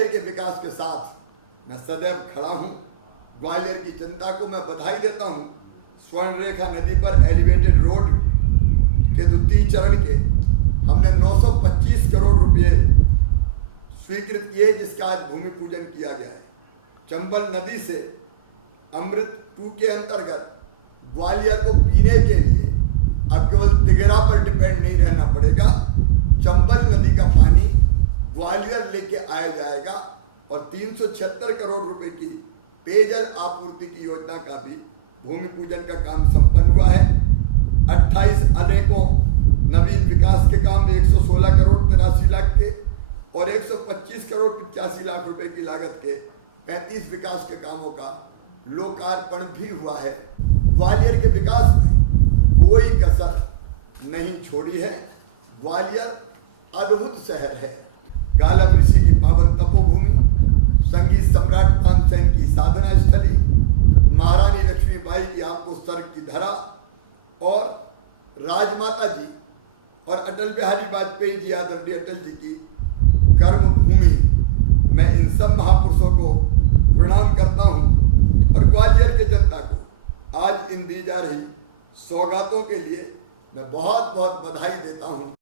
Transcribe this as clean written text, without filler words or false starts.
ग्वालियर के विकास के साथ मैं सदैव खड़ा हूं। ग्वालियर की जनता को मैं बधाई देता हूं। स्वर्णरेखा नदी पर एलिवेटेड रोड के द्वितीय चरण के हमने 925 करोड़ रुपए स्वीकृत किए, जिसका आज भूमि पूजन किया गया है। चंबल नदी से अमृत 2 के अंतर्गत ग्वालियर को पीने के लिए अब केवल तिगरा पर डिपेंड नहीं रहना पड़ेगा। चंबल नदी का पानी ग्वालियर लेके आया जाएगा और 376 करोड़ रुपए की पेयजल आपूर्ति की योजना का भी भूमि पूजन का काम संपन्न हुआ है। 28 अनेकों नवीन विकास के काम 116 करोड़ 83 लाख के और 125 करोड़ 85 लाख रुपए की लागत के 35 विकास के कामों का लोकार्पण भी हुआ है। ग्वालियर के विकास में कोई कसर नहीं छोड़ी है। ग्वालियर अद्भुत शहर है। गालव ऋषि की पावन तपोभूमि, संगीत सम्राट तानसेन की साधना स्थली, महारानी लक्ष्मीबाई की आपको स्वर्ग की धरा और राजमाता जी और अटल बिहारी वाजपेयी जी, आदरणीय अटल जी की कर्म भूमि। मैं इन सब महापुरुषों को प्रणाम करता हूं और ग्वालियर के जनता को आज इन दी जा रही सौगातों के लिए मैं बहुत बहुत बधाई देता हूं।